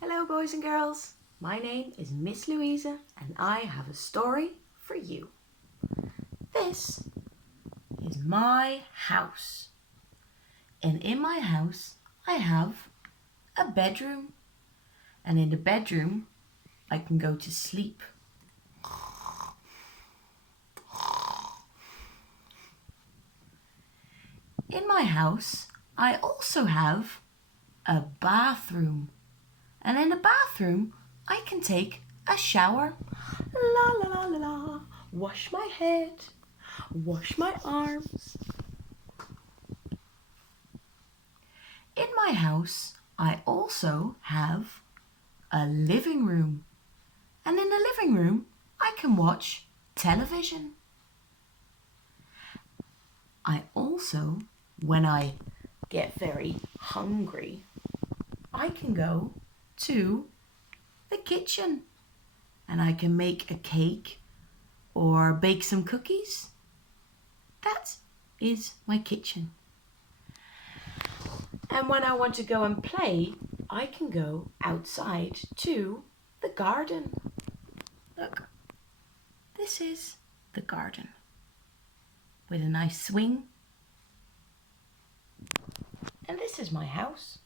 Hello boys and girls, my name is Miss Louisa and I have a story for you. This is my house, and in my house I have a bedroom, and in the bedroom I can go to sleep. In my house I also have a bathroom, and in the bathroom I can take a shower. La la la la la. Wash my head, wash my arms. In my house I also have a living room, and in the living room I can watch television. I also, when I get very hungry, I can go to the kitchen and I can make a cake or bake some cookies. That is my kitchen. And when I want to go and play, I can go outside to the garden. Look, this is the garden with a nice swing. And this is my house.